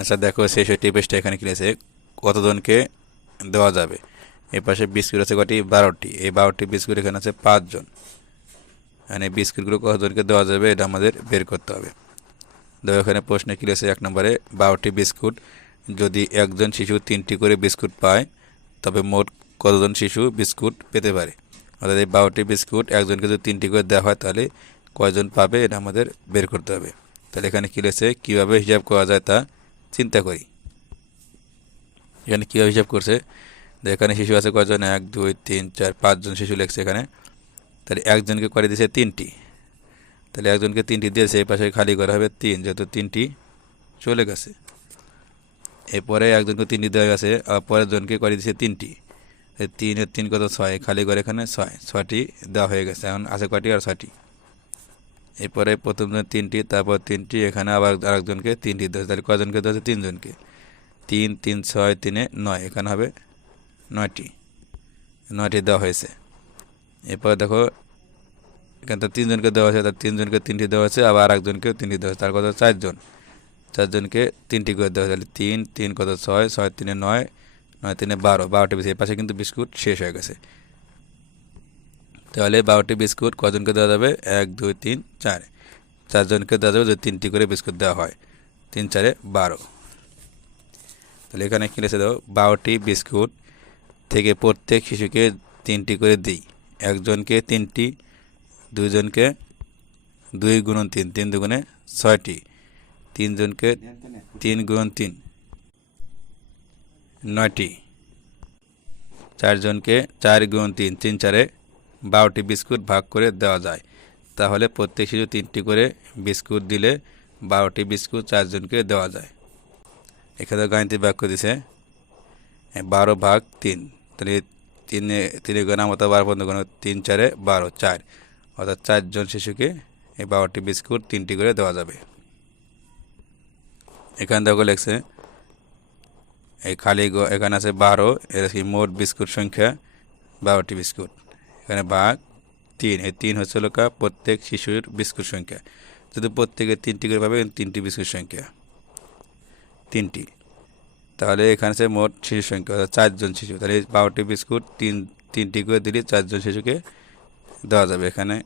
আচ্ছা দেখো ছেষট্টি পেজটা এখানে কিনেছে কতজনকে দেওয়া যাবে? এ পাশে বিস্কুট আছে কটি? বারোটি। এই বারোটি বিস্কুট এখানে আছে পাঁচজন। মানে বিস্কুটগুলো কতজনকে দেওয়া যাবে, এটা আমাদের বের করতে হবে। দেখো, এখানে প্রশ্নে কি রয়েছে? এক নম্বরে, বারোটি বিস্কুট। যদি একজন শিশু তিনটি করে বিস্কুট পায়, তবে মোট কতজন শিশু বিস্কুট পেতে পারে? অর্থাৎ এই বারোটি বিস্কুট, একজনকে যদি তিনটি করে দেওয়া হয়, তাহলে কয়জন পাবে? এটা আমাদের বের করতে হবে। তাহলে এখানে কী রয়েছে? কীভাবে হিসাব করা যায় তা চিন্তা করি। এখানে কীভাবে হিসাব করছে? যে এখানে শিশু আছে কয়জন? এক, দুই, তিন, চার, পাঁচজন শিশু লেখছে এখানে। তাহলে একজনকে করে দিয়েছে তিনটি। তাহলে একজনকে তিনটি দিয়েছে, এই পাশে খালি করা হবে তিন, যেহেতু তিনটি চলে গেছে। এরপরে একজনকে তিনটি দেওয়া গেছে, আর পরের জনকে করে দিয়েছে তিনটি। তিনের তিন কত? ছয়। খালি করে এখানে ছয়। ছয়টি দেওয়া হয়ে গেছে। এখন আছে কয়টি আর ছয়টি? এরপরে প্রথম জন তিনটি, তারপর তিনটি, এখানে আবার আরেকজনকে তিনটি হয়েছে। তাহলে কজনকে হচ্ছে তিনজনকে। তিন তিন, ছয়, তিনে নয়, এখানে হবে নয়টি। নয়টি দেওয়া হয়েছে। এরপর দেখো, এখানে তো তিনজনকে দেওয়া হয়েছে তার তিনজনকে তিনটি দেওয়া হয়েছে, আবার আরেকজনকেও তিনটি দেওয়া হয়েছে, তার কত চারজন। চারজনকে তিনটি করে দেওয়া হয়েছে তিন তিন কত ছয় ছয় তিনে নয় নয় তিনে বারো, বারোটি এই পাশে কিন্তু বিস্কুট শেষ হয়ে গেছে। তাহলে বারোটি বিস্কুট কজনকে দেওয়া যাবে? এক, দুই, তিন, চার। চারজনকে দেওয়া যাবে যদি তিনটি করে বিস্কুট দেওয়া হয়। তিন, চারে বারো। তাহলে এখানে কী লিখে দাও? বারোটি বিস্কুট থেকে প্রত্যেক শিশুকে তিনটি করে দিই। একজনকে তিনটি, দুইজনকে দুই গুণন তিন তিন দুগুণে ছয়টি। তিনজনকে তিন গুণন তিন, নয়টি। চারজনকে চার গুণ তিন তিন, চারে বারোটি বিস্কুট ভাগ করে দেওয়া যায়। তাহলে প্রত্যেক শিশু তিনটি করে বিস্কুট দিলে বারোটি বিস্কুট চারজনকে দেওয়া যায়। এখানে গাণিতিক বাক্য দিছে, বারো ভাগ তিন। তাহলে তিনে তিনে গোনা মতো বারো পর্যন্ত গোনা তিন, চারে বারো, চার। অর্থাৎ চারজন শিশুকে এই বারোটি বিস্কুট তিনটি করে দেওয়া যাবে। এখানে দেখো লেখছে, এই খালি এখানে আছে বারো, এর মোট বিস্কুট সংখ্যা, বারোটি বিস্কুট। এখানে বাঘ, তিন। এই তিন হচ্ছে লোকা প্রত্যেক শিশুর বিস্কুট সংখ্যা। যদি প্রত্যেকে তিনটি করে পাবে তিনটি বিস্কুট সংখ্যা। তিনটি। তাহলে এখানে আছে মোট শিশু সংখ্যা চারজন শিশু। তাহলে বারোটি বিস্কুট তিন তিনটি করে দিলে চারজন শিশুকে দেওয়া যাবে। এখানে